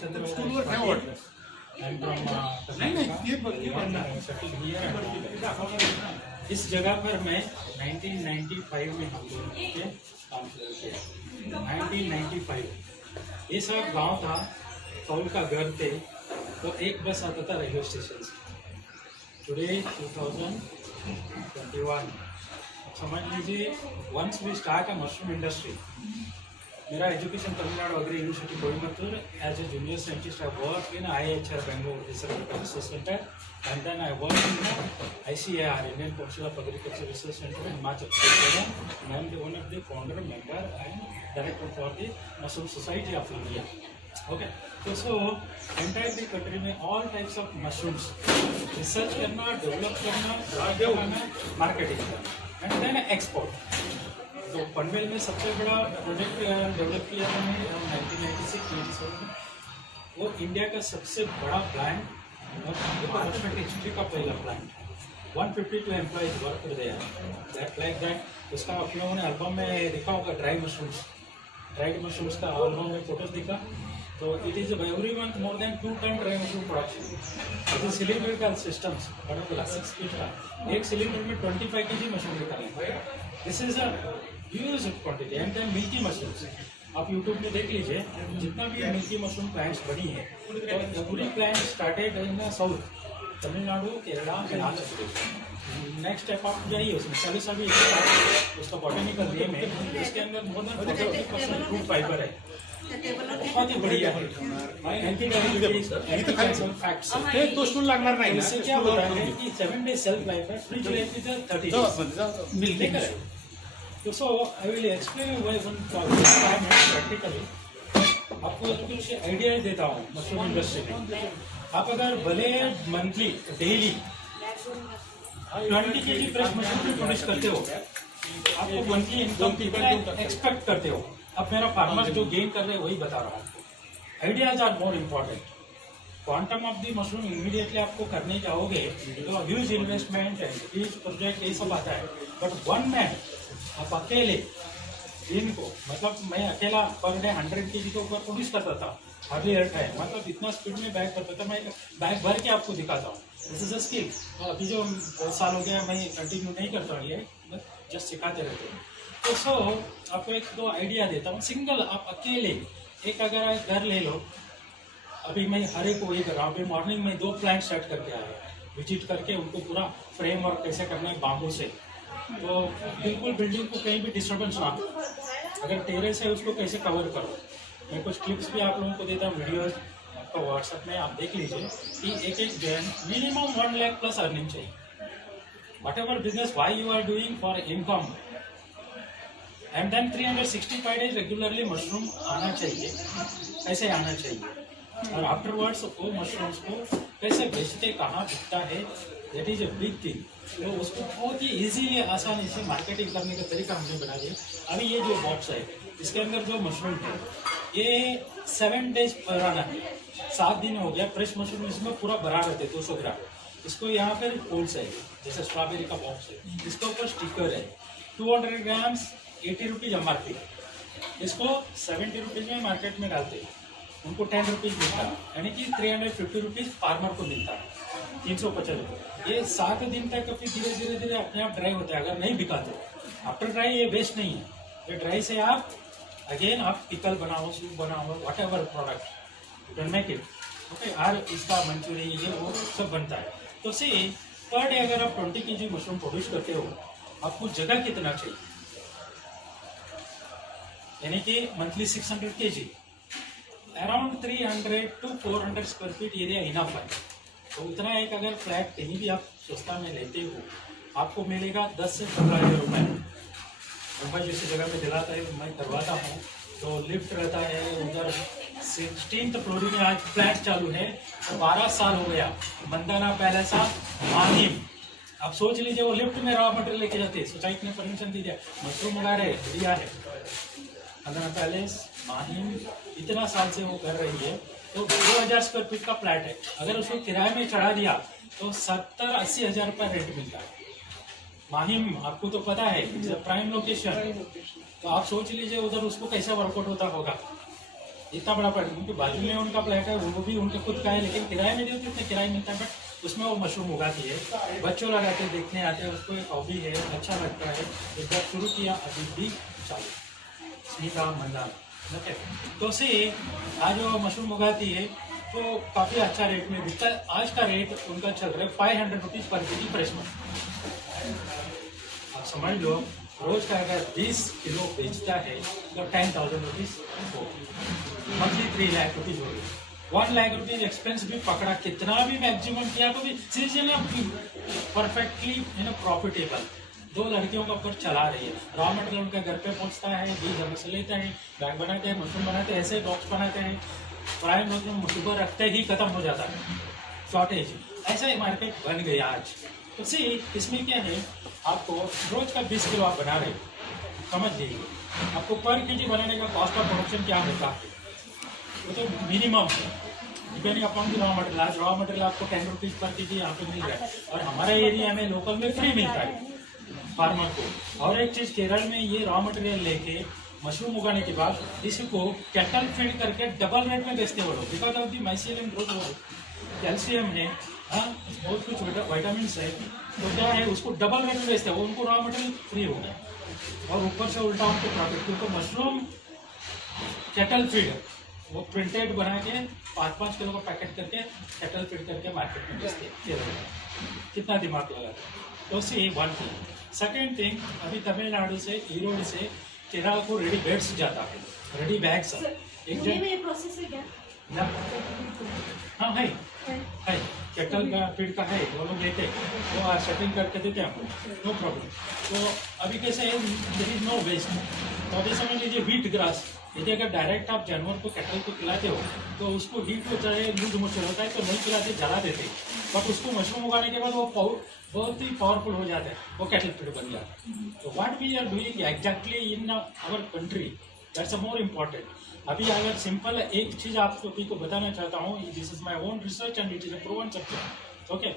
Chandra. I'm from इस जगह पर मैं 1995 में हम लोग के काम शुरू किया। 1995 ये सब गांव था, कौल का घर थे, तो एक बस आता था रेलवे स्टेशन से। टुडे 2021 समझ लीजिए, once we start a mushroom industry. मेरा education Tamil Nadu agri university Coimbatore as a junior scientist. I work in IIHR Bangalore Research Center, and then I work in ICAR, Indian Council of Agriculture Research Center in Himachal Pradesh. I am one of the founder, member and director for the Mushroom Society of India. Okay, so entire country में all types of mushrooms research करना, develop करना, marketing करना, and then export. तो पनवेल में सबसे बड़ा project develop किया हमने 1996-97 में। वो इंडिया का सबसे बड़ा प्लांट और भारत में हिस्ट्री का पहला प्लांट है। 152 एम्प्लॉइज वर्क कर दिया दैट लाइक दैट। उसका आप लोगों ने एल्बम में देखा होगा, ड्राइड मशरूम्स का एल्बम में फोटोज दिखा। तो it is every month more than 2 ton dry mushroom production. It cylindrical systems, बड़ा बड़ा 6 फीट का एक सिलिंडर में 25 kg मशरूम निकालेंगे। This is a huge quantity. And then milky mushrooms, आप यूट्यूब में देख लीजिए, जितना भी मिल्की मशरूम प्लांट्स बनी है, तो पूरी plant started in south, Tamil Nadu, Kerala, Andhra Pradesh. Next step आप जाइए, उसमें सभी उसका बॉटनिकल नेम है, इसके अंदर मोर देन 40% फ्रूट फाइबर है, बहुत ही बढ़िया है। तो लागणार नाही। इससे क्या होता है कि 7 days सेल्फ लाइफ है, फ्रिज लाइफ इज 30 days। तो so I will explain one practically. आपको कुछ आइडिया देता हूँ मशरूम इंडस्ट्री में। आप अगर भले monthly daily 20 kg fresh mushroom produce करते हो, आपको मंथली इनकम कितना एक्सपेक्ट करते हो? अब मेरा फार्मर जो गेन कर रहे हैं वही बता रहा हूँ। Ideas are more important. Quantum of the mushroom immediately आपको करने जाओगे तो huge investment and huge project ये सब आता है। बट वन मैन, आप अकेले दिन को, मतलब मैं अकेला पर डे 100 kg के ऊपर प्रोड्यूस करता था। हार्डली एयर टाइम, मतलब इतना स्पीड में बैग करता था। मैं बैग भर के आपको दिखाता हूँ। This is a skill. तो अभी जो बहुत साल हो गया मैं कंटिन्यू नहीं करता हूँ, ये जस्ट सिखाते रहते हैं। तो सो आपको एक दो आइडिया देता हूँ। सिंगल, आप अकेले एक अगर घर ले लो, अभी मैं हर एक को ये कर रहा हूँ। अभी मॉर्निंग में 2 प्लांट सेट करके आया, विजिट करके उनको पूरा फ्रेम और कैसे करना है बाम्बू से, तो बिल्कुल बिल्डिंग को कहीं भी डिस्टर्बेंस ना हो। अगर टेरेस है उसको कैसे कवर करो, मैं कुछ क्लिप्स भी आप लोगों को देता हूँ, वीडियोज आपका व्हाट्सएप में आप देख लीजिए कि एक जन मिनिमम 1 लाख प्लस अर्निंग चाहिए। Whatever business why you are doing for income. And then 365 days regularly mushroom आना चाहिए, ऐसे आना चाहिए। और आफ्टरवर्ड्स वो मशरूम्स को कैसे बेचते, कहाँ बिकता है, that is a big thing. तो उसको बहुत ही इजीली, आसानी से मार्केटिंग करने का तरीका हमने बना दिया। अभी ये जो बॉक्स है, इसके अंदर जो मशरूम है ये 7 डेज पुराना है, 7 दिन हो गया। फ्रेश मशरूम इसमें पूरा भरा रहते 200 ग्राम। इसको यहाँ पर होल्स है, जैसे स्ट्रॉबेरी का बॉक्स है, इसके ऊपर स्टिकर है। 200 ग्राम्स 80 रुपीज़ MRP। इसको 70 रुपीज़ में मार्केट में डालते हैं, उनको 10 रुपीज़ मिलता है, यानी कि 350 रुपीज़ फार्मर को मिलता है, 350 रुपये। ये 7 दिन तक फिर धीरे धीरे अपने आप ड्राई होता है। अगर नहीं बिका तो आफ्टर ड्राई ये वेस्ट नहीं है। ये ड्राई से आप अगेन आप पिकल बनाओ, सूप बनाओ, what ever product you can make it. Okay, और इसका मंचूरियन ये वो सब बनता है। तो सी पर डे अगर आप 20 kg मशरूम प्रोड्यूस करते हो, आपको जगह कितना चाहिए? यानी कि monthly 600 kg, around 300 to 400 square feet area enough है। तो उतना एक अगर फ्लैट कहीं भी आप सस्ता में लेते हो, आपको मिलेगा 10 से 15 हज़ार रुपये। मुंबई जैसी जगह में दिलाता है, मैं करवाता हूँ। तो लिफ्ट रहता है उधर 16th फ्लोर में। आज फ्लैट चालू है, तो 12 साल हो गया। मंदाना पैलेस माहिम, आप सोच लीजिए, वो लिफ्ट में रॉ मटेरियल लेके जाते हैं, सोसाइटी ने परमिशन दी है, मशरूम मंगा रहे, दिया है। मंदाना पैलेस माहिम इतना साल से वो कर रही है। तो 2000 स्क्वायर फीट का फ्लैट है, अगर उसको किराए में चढ़ा दिया तो 70-80 हज़ार रुपये रेंट मिलता है। माहिम आपको तो पता है, प्राइम लोकेशन। तो आप सोच लीजिए उधर उसको कैसा वर्कआउट होता होगा। इतना बड़ा प्लाट, उनके बाजू में उनका प्लाट है, वो भी उनका खुद का है, लेकिन किराए में देते थे, किराए मिलता है, बट उसमें वो मशरूम उगाती है, बच्चों लगाते हैं, देखने आते हैं, उसको एक हॉबी है, अच्छा लगता है। एक बार शुरू किया, अभी भी चालू, स्मिता मंदाना, ठीक है। तो से आज वो मशरूम उगाती है, तो काफ़ी अच्छा रेट में बिकता है। आज का रेट उनका चल रहा है 500 रुपीज़ पर के जी फ्रेश मशरूम। आप समझ लो, रोज का अगर 20 किलो बेचता है तो 10,000 रुपीज़ हो, मंथली 3 लाख रुपीज़ हो गई। 1 लाख रुपीज़ एक्सपेंस भी पकड़ा, कितना भी मैक्सिमम किया तो भी सीजन परफेक्टली प्रॉफिटेबल। 2 लड़कियों का ऊपर चला रही है, रॉ मटेरियल उनका घर पे पहुंचता है, बीज हमसे लेते हैं, बैग बनाते हैं, मशरूम बनाते हैं, ऐसे बॉक्स बनाते हैं, प्राइम मशरूम सुबह रखते ही खत्म हो जाता है, शॉर्टेज। ऐसा ही मार्केट बन गया आज। तो सी इसमें क्या है, आपको रोज का 20 किलो आप बना रहे हो, समझ लीजिए आपको पर केजी बनाने का कॉस्ट ऑफ प्रोडक्शन क्या होता है, वो तो मिनिमम है, depending upon the raw material. आज रॉ मटेरियल आपको 10 रुपीज़ पर केजी यहाँ पे मिल रहा है, और हमारे एरिया में लोकल में फ्री मिलता है फार्मर को। और एक चीज़, केरल में ये रॉ मटेरियल लेके मशरूम उगाने के बाद इसको कैटल फीड करके डबल रेट में बेचते हो लोग, because of the mycelium growth, calcium है, हाँ बहुत कुछ विटामिन है, तो क्या है उसको डबल रेट में बेचते हैं, वो उनको रॉ मटेरियल फ्री हो गया, और ऊपर से उल्टा उनको प्रॉफिट, क्योंकि मशरूम कैटल फीड वो प्रिंटेड बना के 5-5 किलो का पैकेट करके कैटल फीड करके मार्केट में बेचते हैं। कितना दिमाग लगा, तो सी 1 थिंग। सेकेंड थिंग, अभी तमिलनाडु से ईरोड से केरल को रेडी बेड्स जाता है, रेडी बैग्स एक जन प्रोसेस है क्या? हाँ है कैटल का फीड का है, वो लोग लेते वो सेटिंग करके देते हैं आपको, नो प्रॉब्लम। तो अभी कैसे है, देयर इज नो वेस्ट। तो अभी समझ लीजिए व्हीट ग्रास, यदि अगर डायरेक्ट आप जानवर को कैटल को खिलाते हो तो उसको हीट हो जाए, लूज मोशन होता है, तो नहीं खिलाते, जला देते, बट उसको मशरूम उगाने के बाद वो बहुत ही पावरफुल हो जाता है, वो कैटल फीड बन जाता है। तो what we are doing exactly in our country, that's a more important. अभी अगर सिंपल एक चीज आप सभी को बताना चाहता हूँ, this is my own research and it is a proven subject, okay.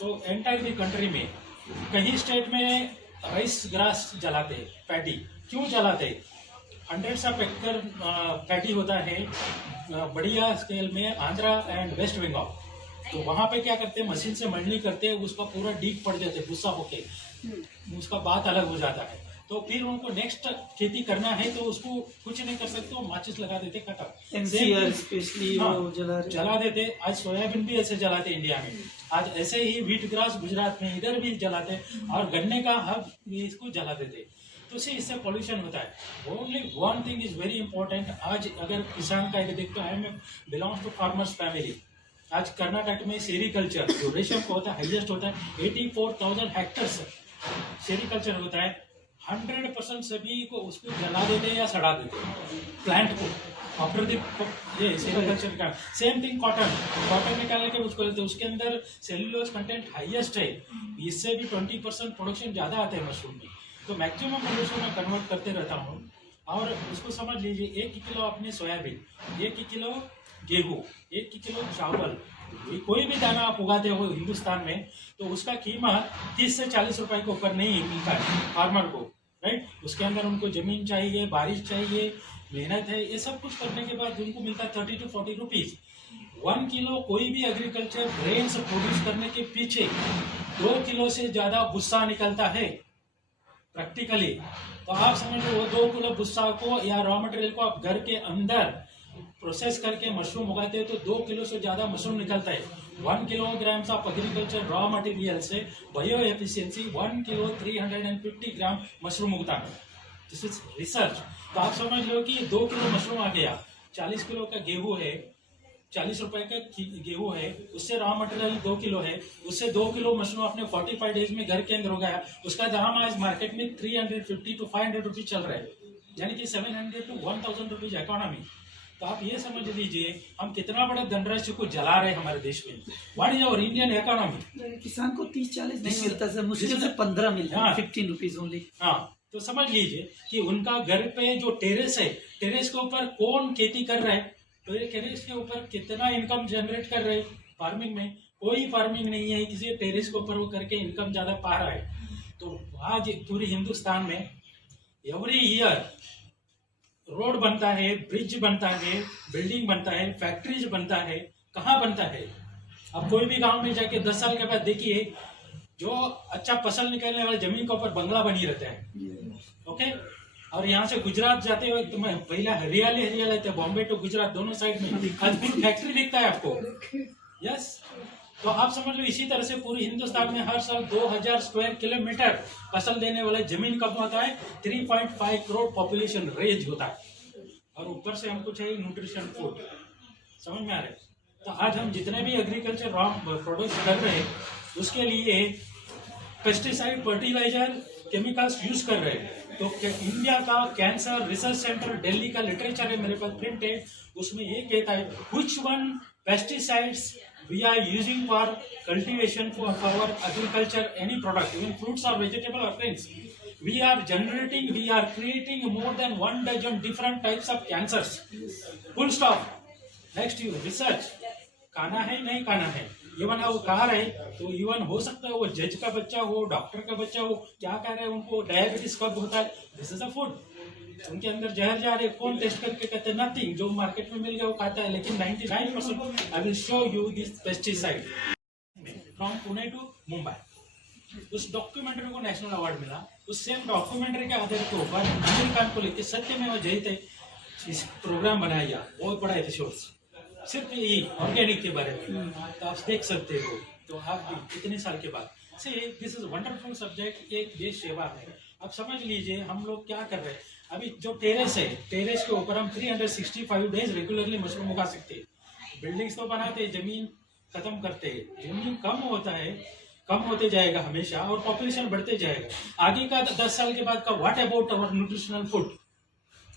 तो एंटायर दी कंट्री में कहीं स्टेट में राइस ग्रास जलाते हैं, पैडी क्यों जलाते हैं, 100 ऑफ एकड़ पैडी होता है बढ़िया स्केल में, आंध्रा एंड वेस्ट बंगाल। तो वहाँ पे क्या करते हैं, मशीन से मल्डनी करते हैं, उसका पूरा डीप पड़ जाते हैं, गुस्सा होके उसका बात अलग हो जाता है। तो फिर उनको नेक्स्ट खेती करना है तो उसको कुछ नहीं कर सकते, वो माचिस लगा देते, खत्म। एनसीआर स्पेशली वो जला देते। आज सोयाबीन भी ऐसे जलाते इंडिया में, आज ऐसे ही व्हीट ग्रास गुजरात में इधर भी जलाते, और गन्ने का हब इसको जला देते। तो इससे पोल्यूशन होता है। Only one thing is very important. आज अगर किसान का एक देखते हैं, मैं बिलोंग्स टू फार्मर्स फैमिली। आज कर्नाटक में सेरिकल्चर जो रेशम का होता है हाईएस्ट होता है, 84,000 हेक्टर्स सेरिकल्चर होता है। 100% सभी को उसको जला देते या सड़ा देते प्लांट को, अप्रदीप ये सेरिकल्चर का। सेम थिंग कॉटन निकालने के उसको लेते, उसके अंदर सेल्यूलोज कंटेंट हाईएस्ट है, इससे भी 20% प्रोडक्शन ज़्यादा आता है मशरूम में। तो मैक्सिमम प्रोडक्शन में कन्वर्ट करते रहता हूँ। और उसको समझ लीजिए, 1 किलो अपने सोयाबीन, 1 किलो गेहूँ, 1 किलो चावल, कोई भी दाना आप उगाते हो हिंदुस्तान में, तो उसका कीमत 30 से 40 रुपए के ऊपर नहीं मिलता है फार्मर को, राइट। उसके अंदर उनको जमीन चाहिए, बारिश चाहिए, मेहनत है, ये सब कुछ करने के बाद उनको मिलता है 30 to 40 रुपीज। 1 किलो कोई भी एग्रीकल्चर ग्रेन्स प्रोड्यूस करने के पीछे 2 किलो से ज्यादा भुस्सा निकलता है प्रैक्टिकली। तो आप समझ लो, वो 2 किलो भुस्सा को या रॉ मटेरियल को आप घर के अंदर प्रोसेस करके मशरूम उगाते हैं तो 2 किलो से ज्यादा मशरूम निकलता है। 1 kilograms of agriculture raw material से bio efficiency 1 kilo 350 gram mushroom उगता है। This is research. तो आप समझ लो कि 2 किलो मशरूम आ गया, 40 किलो का गेहूं है, 40 रुपए का गेहूं है, उससे रॉ मटेरियल 2 किलो है, उससे 2 किलो मशरूम अपने 45 डेज में घर के अंदर उगाया, उसका दाम आज मार्केट में 350 to 500 रुपीज चल रहा है, यानी कि 700 to 1000 रुपीज इकोनॉमी। तो आप ये समझ लीजिए हम कितना बड़ा धनराशि को जला रहे हैं हमारे देश में। What is our Indian economy? किसान को 30-40 नहीं मिलता सर, मुश्किल से 15 मिलता है, 15 रुपीज ओनली। हाँ, तो समझ लीजिए कि उनका घर पे जो टेरेस है, टेरेस के ऊपर कौन खेती कर रहा है, तो ये टेरेस के ऊपर कितना इनकम जनरेट कर रहे हैं। फार्मिंग में कोई फार्मिंग नहीं है, किसी टेरेस के ऊपर वो करके इनकम ज्यादा पा रहा है। तो आज पूरे हिंदुस्तान में एवरी ईयर रोड बनता है, ब्रिज बनता है, बिल्डिंग बनता है, फैक्ट्रीज बनता है, कहाँ बनता है? अब कोई भी गांव में जाके 10 साल के बाद देखिए, जो अच्छा फसल निकलने वाले जमीन के ऊपर बंगला बनी रहते हैं। ओके, और यहाँ से गुजरात जाते हुए तो मैं पहला हरियाली हरियाली थे, बॉम्बे टू गुजरात दोनों साइड में आज पूरी फैक्ट्री दिखता है आपको। यस, तो आप समझ लो इसी तरह से पूरी हिंदुस्तान में हर साल 2000 स्क्वायर किलोमीटर फसल देने वाला जमीन कब होता है? 3.5 करोड़ पॉपुलेशन रेंज होता है, और ऊपर से हमको चाहिए न्यूट्रिशन फूड। समझ में आ रहा है? तो आज हम जितने भी एग्रीकल्चर रॉ प्रोड्यूस कर रहे हैं उसके लिए पेस्टिसाइड, फर्टिलाइजर, केमिकल्स यूज कर रहे हैं। तो इंडिया का कैंसर रिसर्च सेंटर दिल्ली का लिटरेचर है, मेरे पास प्रिंट है, उसमें ये कहता है which one pesticides we are using for cultivation for our agriculture, any product, even fruits or vegetable or grains, we are creating more than 1 dozen different types of cancers. Full stop. Next you research, खाना है नहीं खाना है, even वो खा रहे तो even हो सकता है वो जज का बच्चा हो, डॉक्टर का बच्चा हो, क्या कह रहे हैं उनको डायबिटीज कब होता है? This is a food. उनके अंदर जहर जा रहे, कौन टेस्ट करके कहते हैं? नथिंग, जो मार्केट में मिल गया वो खाता है। लेकिन 99% I will show you this pesticide from Pune to Mumbai. उस डॉक्यूमेंट्री को नेशनल अवार्ड मिला। उस सेम डॉक्यूमेंट्री के आधार के ऊपर आमिर खान को लेकर सत्यमेव जयते इस प्रोग्राम बनाया, बहुत बड़ा एपिसोड सिर्फ यही ऑर्गेनिक के बारे में। तो आप देख सकते हो। तो आप भी इतने साल के बाद से दिस इज वंडरफुल सब्जेक्ट, एक देश सेवा है। अब समझ लीजिए हम लोग क्या कर रहे हैं। अभी जो टेरेस है, टेरेस के ऊपर हम 365 डेज रेगुलरली मशरूम उगा सकते हैं। बिल्डिंग्स तो बनाते हैं, जमीन खत्म करते हैं, जमीन कम होता है, कम होते जाएगा हमेशा, और पॉपुलेशन बढ़ते जाएगा। आगे का 10 साल के बाद का what about our nutritional food?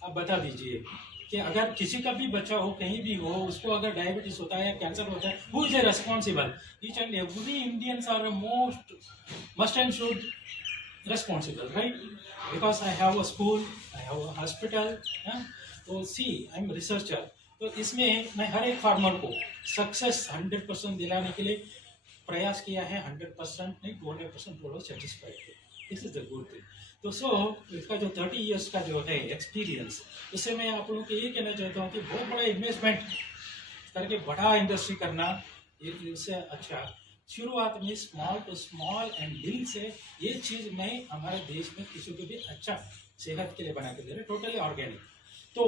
आप बता दीजिए कि अगर किसी का भी बच्चा हो, कहीं भी हो, उसको अगर डायबिटीज होता है या कैंसर होता है, who is a responsible? Each and every Indians are must and should responsible, right? Because I have a school, I have a hospital, तो सी आई एम रिसर्चर। तो इसमें मैं हर एक फार्मर को सक्सेस 100% दिलाने के लिए प्रयास किया है। 100% नहीं, 200% थोड़ा सेटिस्फाइड है। This is the good thing. तो सो इसका जो 30 इयर्स का जो है एक्सपीरियंस, उससे मैं आप लोगों को ये कहना चाहता हूँ कि बहुत बड़ा इन्वेस्टमेंट करके बड़ा इंडस्ट्री करना, इससे अच्छा शुरुआत में small to small and bill से ये चीज मैं हमारे देश में किसी को भी अच्छा सेहत के लिए बना के दे रहे, टोटली ऑर्गेनिक। तो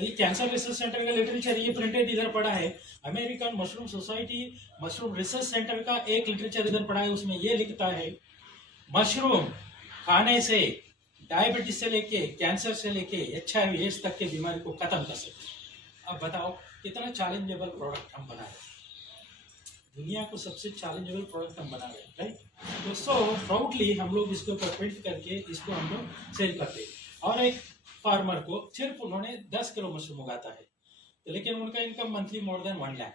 ये कैंसर रिसर्च सेंटर का लिटरेचर ये प्रिंटेड इधर पड़ा है। American mushroom society mushroom research centre का एक लिटरेचर इधर पड़ा है, उसमें ये लिखता है मशरूम खाने से डायबिटीज से लेके कैंसर से लेके HIV एड्स तक की बीमारी को खत्म कर सकते। अब बताओ कितना चैलेंजेबल प्रोडक्ट हम बना रहे हैं। दुनिया को सबसे चैलेंजेबल प्रोडक्ट हम बना रहे हैं, राइट? तो सो प्राउडली हम लोग इसके ऊपर प्रिंट करके इसको हम लोग सेल करते हैं। और एक फार्मर को सिर्फ उन्होंने 10 किलो मशरूम उगाता है, तो लेकिन उनका income monthly more than 1 lakh.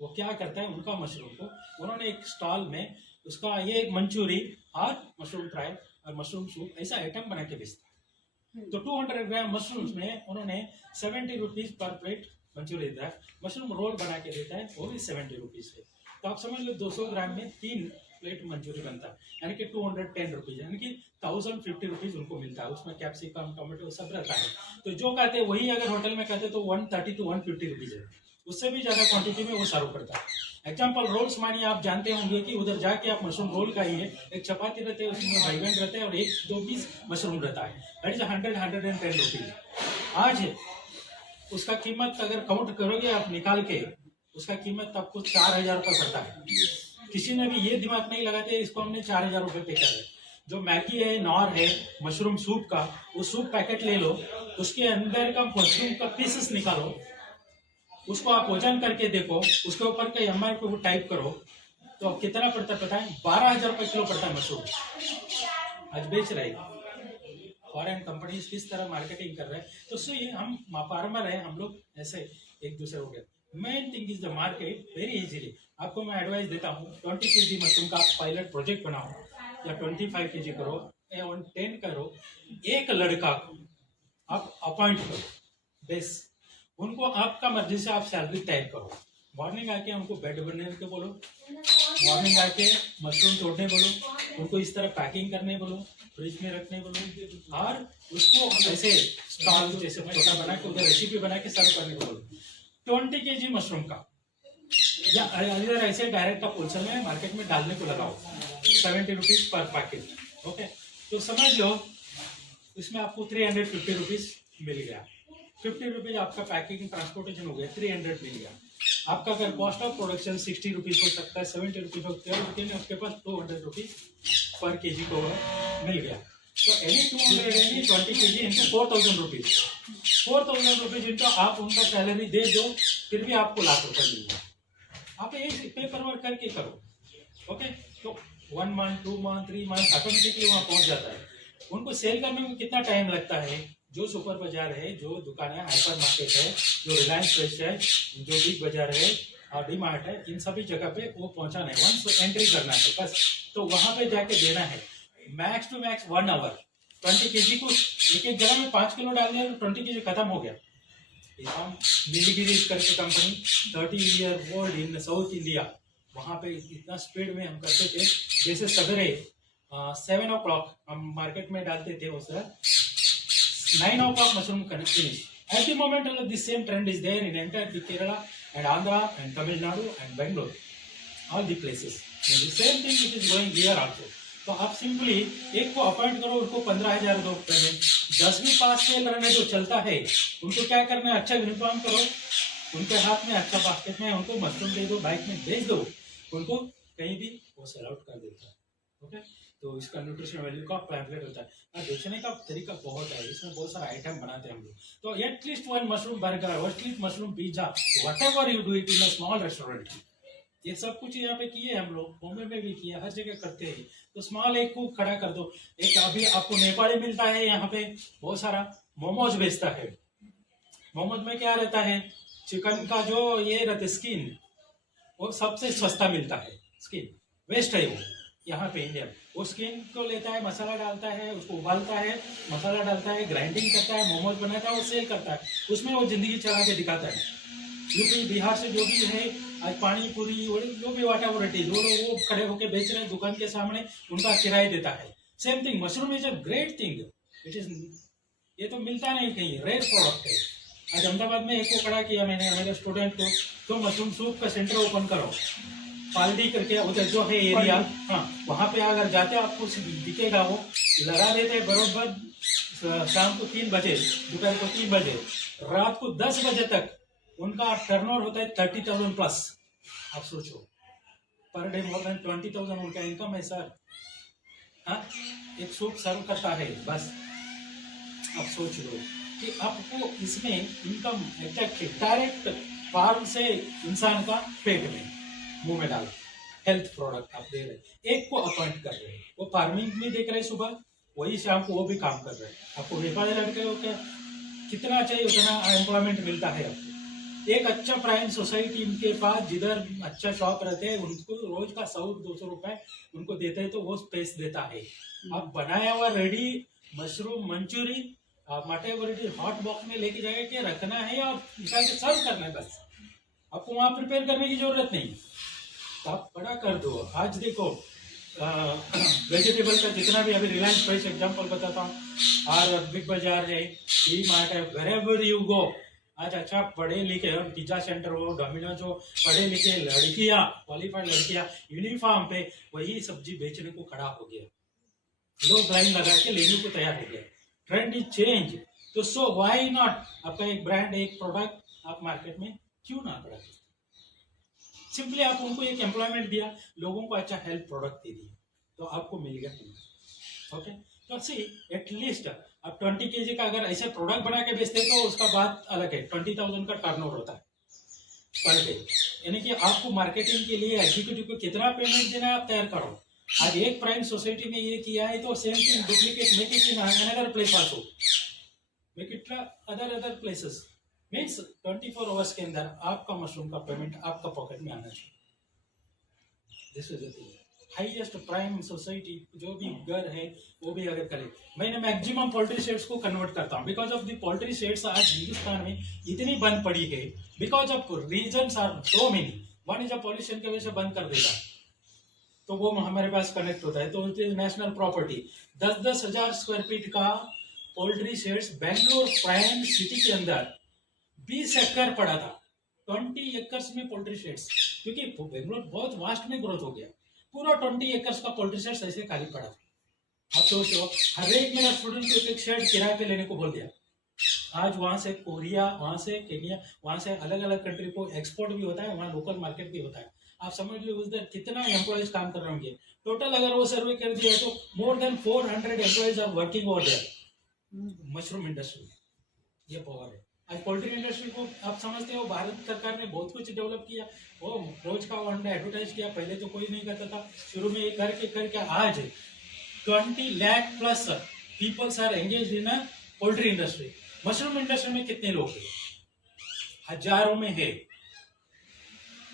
वो क्या करता है, उनका मशरूम को उन्होंने एक स्टॉल में उसका ये मंचूरी और मशरूम फ्राई और मशरूम सूप ऐसा आइटम बना के बेचता है। तो 200 ग्राम मशरूम में उन्होंने 70 रुपीज पर प्लेट मंचूरी देता है। मशरूम रोल बना के देता है, वो भी 70 रुपीज है। तो आप समझ लो 200 ग्राम में 3 प्लेट मंचूरी बनता है, यानी कि 210 रुपीज, यानी कि 1050 रुपीज उनको मिलता है। उसमें कैप्सिकम, टमाटो सब रहता है। तो जो कहते हैं वही अगर होटल में कहते तो 130 to 150 रुपीज है, उससे भी ज्यादा क्वांटिटी में वो सर्व करता है। एग्जाम्पल रोल्स मानिए, आप जानते होंगे कि उधर जाके आप मशरूम रोल खाइए, एक चपाती रहते हैं, उसमें बैंगन रहते हैं और 1-2 पीस मशरूम रहता है, दैट इज 110 रुपीज। आज उसका कीमत अगर काउंट करोगे आप निकाल के, उसका कीमत आपको 4000 रुपये पड़ता है। किसी ने भी ये दिमाग नहीं लगाते इसको हमने 4000 रुपये पे करे। जो मैगी है, नॉर है, मशरूम सूप का, वो सूप पैकेट ले लो, उसके अंदर का मशरूम का पीसेस निकालो, उसको आप वजन करके देखो, उसके ऊपर का MRP को टाइप करो, तो कितना पड़ता है पता है? 12000 रुपये किलो पड़ता है मशरूम। आज बेच रहे फॉरेन कंपनीज किस तरह मार्केटिंग कर रहे हैं। तो सो ये हम फार्मर है, हम लोग ऐसे एक दूसरे हो गए। Main thing is the market very easily. आपको मैं एडवाइस देता हूँ 20 kg मशरूम का आप पायलट प्रोजेक्ट बनाओ, या 25 kg करो या 10 करो। एक लड़का को आप अपॉइंट करो, बेस उनको आपका मर्जी से आप सैलरी तय करो। मॉर्निंग आके उनको बेड बनने के बोलो, मॉर्निंग आके मशरूम तोड़ने बोलो, उनको इस तरह पैकिंग करने बोलो, फ्रिज में रखने को बोलो और उसको ऐसे स्टॉल जैसे छोटा बना के उधर रेसिपी बना के सर्व करने को बोलो। 20 kg मशरूम का या इधर ऐसे डायरेक्ट आप होलसेल में मार्केट में डालने को लगाओ 70 रुपीज पर पैकेट। ओके, तो समझ लो इसमें आपको 350 रुपीज मिल गया। 50 रुपीज आपका पैकिंग ट्रांसपोर्टेशन हो गया, 300 मिल गया। आपका अगर कॉस्ट ऑफ प्रोडक्शन 60 रुपीज हो सकता है, 70 रुपीज हो सकता है, लेकिन आपके पास 200 रुपीज पर केजी को मिल गया। तो any 20 kg into 4000 rupees, 4000 rupees into आप उनका सैलरी दे दो, फिर भी आपको लाख रुपए मिल गया। आप एक पेपर वर्क करके करो। ओके, तो 1 मंथ 2 मंथ 3 मंथ ऑटोमेटिकली वहाँ पहुंच जाता है। उनको सेल करने में कितना टाइम लगता है? जो सुपर बाजार है, जो दुकानें हाइपर मार्केट है, जो रिलायंस फ्रेश है, जो बिग बाजार है और डी मार्ट है, इन सभी जगह पे वो पहुंचाना है, वंस एंट्री करना है बस। तो वहां पे जाके देना है max to max 1 hour. 20 kg को एक एक जगह में 5 किलो डाल दिया तो 20 kg खत्म हो गया। नीलगिरी करके company 30 year old in south India, वहां पे इतना स्पीड में हम करते थे जैसे सवेरे 7 o'clock हम मार्केट में डालते थे, उस 9 o'clock mushroom finish. At the moment, this same trend is there in entire Kerala and Andhra and Tamil Nadu and Bangalore, all the places. And the same thing it is going here also. तो आप simply एक को appoint करो, उनको 15,000 दो payment. 10 भी pass fail रहने जो चलता है, उनको क्या करना है, अच्छा यूनिफॉर्म करो, उनके हाथ में अच्छा बास्केट में उनको मशरूम दे दो, बाइक में भेज दो, उनको कहीं भी वो सेल आउट कर देता है। ओके, तो इसका न्यूट्रिशन वैल्यू का पैम्फलेट होता है और बेचने का तरीका बहुत है, इसमें बहुत सारा आइटम बनाते हैं हम लोग। तो at least 1 mushroom burger, at least mushroom pizza, what ever you do it in a small restaurant, ये सब कुछ यहाँ पे किए हम लोग, बॉम्बे में भी किया, हर जगह करते हैं। तो स्मॉल एक को खड़ा कर दो। एक अभी आपको नेपाली मिलता है यहाँ पे, बहुत सारा मोमोज बेचता है। मोमोज में क्या रहता है, चिकन का जो ये रहता है स्किन, वो सबसे सस्ता मिलता है, स्किन वेस्ट है वो यहाँ पे इंडिया में। वो स्किन को लेता है, मसाला डालता है, उसको उबालता है, मसाला डालता है, ग्राइंडिंग करता है, मोमोज बनाता है, वो सेल करता है, उसमें वो जिंदगी चला के दिखाता है। यूपी बिहार से जो भी है आज पानी पूरी जो भी वाटा वो रेटी जो लोग वो खड़े होके बेच रहे हैं दुकान के सामने, उनका किराया देता है। Same thing mushroom is a great thing, it is, ये तो मिलता नहीं कहीं, रेयर प्रोडक्ट है। आज अहमदाबाद में एक को खड़ा किया मैंने मेरे स्टूडेंट को, तो मशरूम सूप का सेंटर ओपन करो, पालडी करके उधर जो है एरिया, हाँ वहाँ पे अगर जाते आपको दिखेगा, वो लगा देते बरोबर शाम को 3 बजे, दोपहर को 3 बजे, रात को 10 बजे तक उनका टर्नओवर होता है 30,000 प्लस। आप सोचो पर डे मोर देन 20,000 उनका इनकम है सर। हाँ, एक सूप सर्व करता है बस। आप सोच लो कि आपको इसमें इनकम एग्जैक्टली डायरेक्ट फार्म से इंसान का पेट में मुंह में डाल, हेल्थ प्रोडक्ट आप दे रहे, एक को अपॉइंट कर रहे हैं, वो फार्मिंग में देख रहे सुबह, वही शाम को वो भी काम कर रहे हैं। आपको व्यापारी लड़के को क्या कितना चाहिए उतना एम्प्लॉयमेंट मिलता है आपको। एक अच्छा प्राइम सोसाइटी उनके पास जिधर अच्छा शॉप रहते हैं, उनको रोज का 100-200 रुपए उनको देते हैं, तो वो स्पेस देता है। आप बनाया हुआ रेडी मशरूम मंचूरी मटे वराइटी हॉट बॉक्स में लेके जाके के रखना है और निकाल के सर्व करना है बस, आपको वहां प्रिपेयर करने की जरूरत नहीं। तो आप बड़ा कर दो। आज देखो वेजिटेबल का जितना भी, अभी रिलायंस फ्रेश एग्जाम्पल बताता हूँ, और बिग बाजार है, डी मार्ट है, वेरेवर यू गो, आज अच्छा पढ़े लिखे पिज्जा सेंटर हो, डोमिनोज हो, पढ़े लिखे लड़कियां, क्वालिफाइड लड़कियां यूनिफॉर्म पे वही सब्जी बेचने को खड़ा हो गया, लोग लाइन लगा के लेने को तैयार हो गया। ट्रेंड इज चेंज, तो सो व्हाई नॉट आपका एक ब्रांड, एक प्रोडक्ट आप मार्केट में क्यों ना करा। सिंपली आप उनको एक एम्प्लॉयमेंट दिया, लोगों को अच्छा हेल्थ प्रोडक्ट दे दिया, तो आपको मिल गया। ओके, तो सी एटलीस्ट अब 20 kg का अगर ऐसे प्रोडक्ट बना के बेचते तो उसका बात अलग है, 20,000 का टर्नओवर होता है पर डे। यानी कि आपको मार्केटिंग के लिए एग्जीक्यूटिव को कितना पेमेंट देना है आप तैयार करो। आज एक प्राइम सोसाइटी में ये किया है, तो same thing duplicate make it in another place also, make it other places, means 24 hours के अंदर आपका मशरूम का पेमेंट आपका पॉकेट में आना चाहिए। This is the thing. Highest prime society जो भी घर है वो भी अगर करे, मैंने मैक्सिमम पोल्ट्री शेड्स को कन्वर्ट करता हूँ, because of the poultry sheds आज हिंदुस्तान में इतनी बंद पड़ी है, because of reasons are so many. One is a pollution की वजह से बंद कर देगा, तो वो हमारे पास कनेक्ट होता है, तो इट इज नेशनल प्रॉपर्टी। 10-10 हजार स्क्वायर फीट का poultry shades Bangalore prime city के अंदर 20 एकड़ पड़ा था, 20 एकर्स में पोल्ट्री शेड्स, क्योंकि बेंगलोर बहुत वास्ट में ग्रोथ हो गया, पूरा 20 एकर्स का पोल्ट्री शेड्स ऐसे खाली पड़ा। आप सोचो, हर एक मेरा स्टूडेंट को एक शेड किराए पे लेने को बोल दिया। आज वहां से कोरिया, वहां से केन्या, वहां से अलग अलग कंट्री को एक्सपोर्ट भी होता है, वहां लोकल मार्केट भी होता है। आप समझ लो उधर कितना एम्प्लॉयज काम कर रहे होंगे। टोटल अगर वो सर्वे कर दिया तो more than 400 employees are working over there mushroom industry. ये पावर है। आज पोल्ट्री इंडस्ट्री को आप समझते हो, भारत सरकार ने बहुत कुछ डेवलप किया, वो रोज का वन एडवर्टाइज किया, पहले तो कोई नहीं करता था, शुरू में ये करके आज 20 lakh plus peoples are engage in poultry industry. Mushroom industry में कितने लोग हैं? हजारों में है।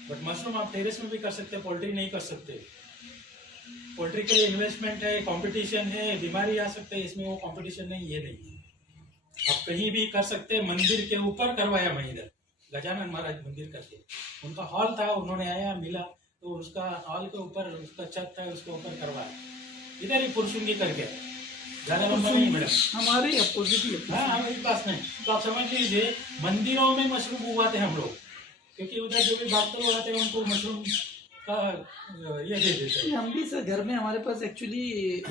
बट मशरूम आप टेरेस में भी कर सकते हैं, पोल्ट्री नहीं कर सकते। पोल्ट्री के लिए इन्वेस्टमेंट है, कंपटीशन है, बीमारी आ सकते हैं, इसमें वो कंपटीशन नहीं, ये नहीं। आप कहीं भी कर सकते हैं। मंदिर के ऊपर करवाया मैं इधर, गजानन महाराज मंदिर करके, उनका हॉल था, उन्होंने आया मिला तो उसका हॉल के ऊपर उसका छत था, उसके ऊपर करवाया, इधर ही पुरसुंगी करके, ज्यादा लंबा नहीं मैडम, हमारे अपोजिट ही है। हाँ हमारे पास में। तो आप समझ लीजिए मंदिरों में मशरूम उगाते हैं हम लोग, क्योंकि उधर जो भी भक्त लोग आते हैं उनको मशरूम का ये दे देते हैं। हम भी सर घर में, हमारे पास एक्चुअली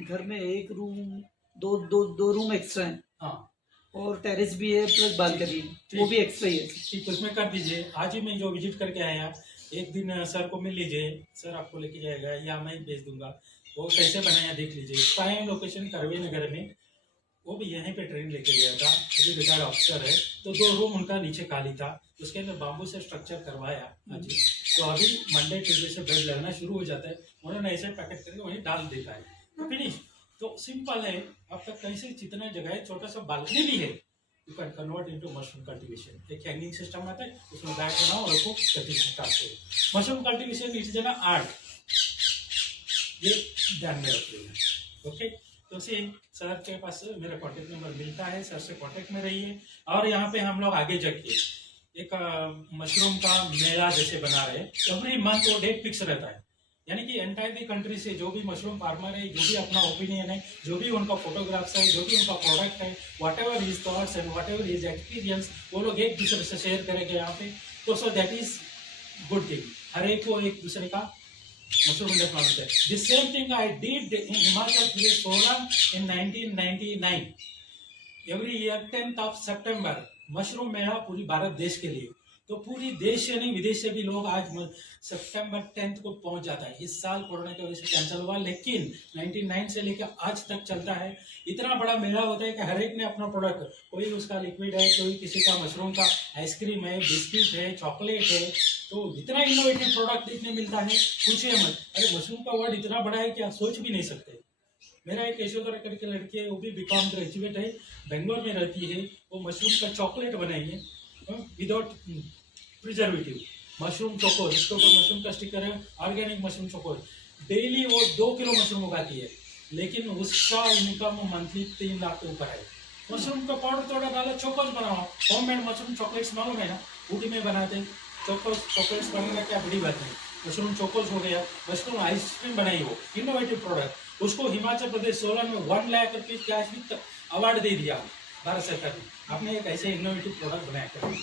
घर में एक रूम, दो रूम एक्स्ट्रा है, हाँ, और टेरेस भी है प्लस बालकनी, वो भी एक्स्ट्रा ही है। ठीक, उसमें कर दीजिए। आज ही मैं जो विजिट करके आया, एक दिन सर को मिल लीजिए, सर आपको लेके जाएगा या मैं भेज दूंगा, वो कैसे बनाया देख लीजिए। प्राइम लोकेशन करवे नगर में, वो भी यहीं पे ट्रेन लेके गया था, मुझे रिटायर्ड ऑफिसर है, तो 2 रूम उनका नीचे खाली था, उसके अंदर बाम्बू से स्ट्रक्चर करवाया आज। तो अभी मंडे ट्यूजडे से बेड लगना शुरू हो जाता है, उन्होंने ऐसे पैकेट करके वहीं डाल देता है, तो फिनिश। तो सिंपल है। आपका कैसे जितना जगह है, छोटा सा बालकनी भी है, you can convert into mushroom cultivation. एक हैंगिंग सिस्टम आता है, उसमें बैग बनाओ और उसको कल्टीवेशन स्टार्ट करो। Mushroom cultivation it is an art, ये ध्यान में रखिएगा। ओके, तो सर के पास मेरा कॉन्टेक्ट नंबर मिलता है, सर से कॉन्टेक्ट में रहिए। और यहाँ पे हम लोग आगे जाके एक मशरूम का मेला जैसे बना रहे हैं, एवरी मंथ वो डेट फिक्स रहता है, यानी कि एंटायर कंट्री से जो भी मशरूम फार्मर है, जो भी अपना ओपिनियन है, जो भी उनका फोटोग्राफ्स है, जो भी उनका प्रोडक्ट है, what ever his thoughts and what ever his experience, वो लोग एक दूसरे से शेयर करेंगे यहाँ पे। तो so that is good thing, हर एक को एक दूसरे का मशरूम डेवलपमेंट है। This same thing I did in Himachal Pradesh Solan in 1999। Every year 10th September mushroom mela पूरी भारत देश के लिए, तो पूरी देश से नहीं विदेश से भी लोग आज सितंबर 10 को पहुंच जाता है। इस साल कोरोना की वजह से कैंसिल हुआ, लेकिन 99 से लेकर आज तक चलता है। इतना बड़ा मेला होता है कि हर एक ने अपना प्रोडक्ट, कोई उसका लिक्विड है, कोई किसी का मशरूम का आइसक्रीम है, बिस्किट है, चॉकलेट है, तो इतना इनोवेटिव प्रोडक्ट देखने मिलता है, पूछिए मत। अरे मशरूम का वर्ड इतना बड़ा है कि आप सोच भी नहीं सकते। मेरा एक यशोधरा करके लड़की है, वो भी बीकॉम ग्रेजुएट है, बेंगलोर में रहती है, वो मशरूम का चॉकलेट बनाएंगे विदाउट प्रिजर्वेटिव, मशरूम चोकोर, इसके ऊपर मशरूम का स्टिकर है, ऑर्गेनिक मशरूम चोकोर। डेली वो 2 किलो मशरूम उगाती है, लेकिन उसका इनकम मंथली 3 लाख के ऊपर है। मशरूम का पाउडर थोड़ा डाला, चोकोस बनाओ, होममेड मशरूम चॉकलेट्स मालूम है ना, ऊटी में बनाते चोकोस चॉकलेट्स बनाने क्या बड़ी बात नहीं। मशरूम चोकोस हो गया, मशरूम आइसक्रीम बनाई, वो इनोवेटिव प्रोडक्ट, उसको हिमाचल प्रदेश सोलन में 1 लाख रुपये कैश भी अवार्ड दे दिया भारत सरकार ने। आपने एक ऐसे इनोवेटिव प्रोडक्ट बनाया कर,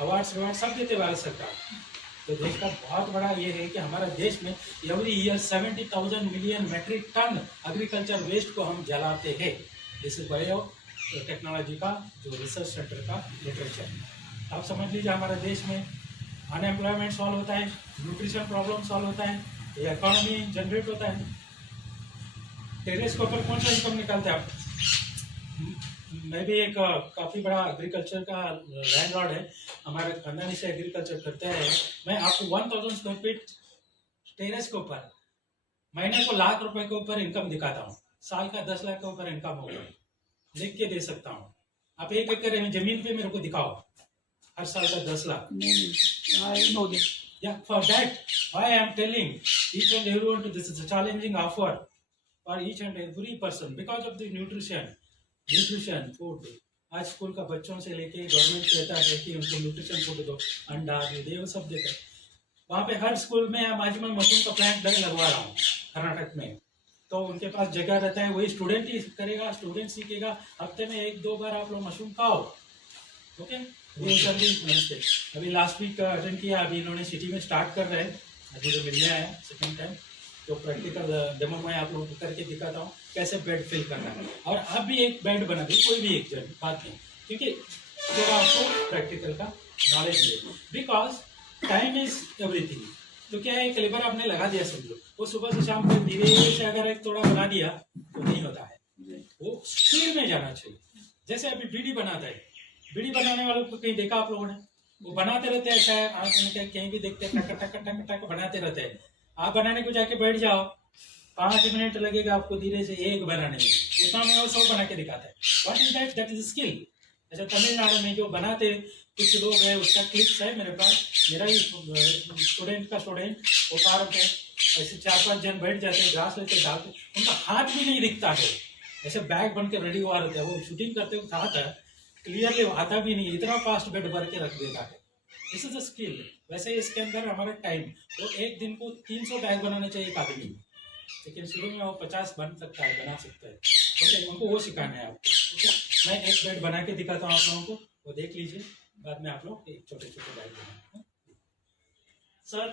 अवार्ड सब देते भारत सरकार। तो देश का बहुत बड़ा ये है कि हमारा देश में every year 70,000 million metric ton agriculture waste को हम जलाते हैं। दिस इज बायो टेक्नोलॉजी का जो रिसर्च सेंटर का लिटरेचर। आप समझ लीजिए हमारे देश में अनएम्प्लॉयमेंट सॉल्व होता है, न्यूट्रिशन प्रॉब्लम सॉल्व होता है, इकोनॉमी जनरेट होता है। टेरेस के ऊपर कौन सा इनकम निकालते हैं आप? मैं भी एक काफ़ी बड़ा एग्रीकल्चर का लैंडलॉर्ड है, हमारे खानदानी से एग्रीकल्चर करते हैं। मैं आपको 1000 स्क्वायर फीट टेरेस के ऊपर महीने को लाख रुपए के ऊपर इनकम दिखाता हूँ, साल का 10 लाख के ऊपर इनकम होगा, लिख के दे सकता हूँ। आप 1 एकड़ जमीन पे मेरे को दिखाओ, हर साल का 10 lakh. Yeah, for that, why I am telling each and everyone to this is a challenging offer for each and every person because of the nutrition, food. आज स्कूल का बच्चों से लेके गवर्नमेंट कहता है कि उनको न्यूट्रिशन फूड दो, अंडा दूध ये सब देता है। वहाँ पे हर स्कूल में आज मैं मशरूम का प्लांट लगवा रहा हूँ कर्नाटक में। तो उनके पास जगह रहता है, वही स्टूडेंट ही करेगा, स्टूडेंट सीखेगा। हफ्ते में 1-2 बार आप लोग मशरूम खाओ। ओके, नमस्ते। अभी लास्ट वीक अटेंड किया, अभी इन्होंने सिटी में स्टार्ट कर रहे हैं, अभी तो मिलने आया सेकेंड टाइम। तो प्रैक्टिकल डेमो मैं आप लोगों को करके दिखाता हूँ कैसे बेड फिल करना है। और आप भी एक बेड बना दे, कोई भी एक जन बात नहीं, क्योंकि जब आपको प्रैक्टिकल का नॉलेज मिले, बिकॉज टाइम इज एवरीथिंग। तो क्या है, एक लेबर आपने लगा दिया समझो, वो सुबह से शाम तक धीरे से अगर एक थोड़ा बना दिया तो नहीं होता है, वो स्पीड में जाना चाहिए। जैसे अभी बीड़ी बनाता है, बीड़ी बनाने वालों को कहीं देखा आप लोगों ने, वो बनाते रहते हैं, ऐसा कहीं भी देखते हैं, टक टक टक टक बनाते रहते हैं। आप बनाने को जाके बैठ जाओ, 5 मिनट लगेगा आपको धीरे से एक बनाने में, उतना में वो 100 बना के दिखाता है। What is that? That is skill. अच्छा, तमिलनाडु में जो बनाते कुछ लोग हैं, उसका क्लिप्स है मेरे पास, मेरा ही स्टूडेंट वो फार्म पे ऐसे 4-5 जन बैठ जाते हैं, घास लेते डालते, उनका हाथ भी नहीं दिखता है, ऐसे बैग बन के रेडी हुआ रहता है। वो शूटिंग करते हुए हाथ है क्लियरली आता भी नहीं, इतना फास्ट बेड भर के रख देता है। This is a skill. वैसे इसके अंदर हमारा टाइम, तो एक दिन को 300 बैग बनाने चाहिए एक आदमी, लेकिन शुरू में वो 50 बना सकता है। ओके, उनको वो सिखाना है आपको। ठीक है, मैं एक बेड बना के दिखाता हूँ आप लोगों को, वो देख लीजिए, बाद में आप लोग एक छोटे बैग बनाएंगे। सर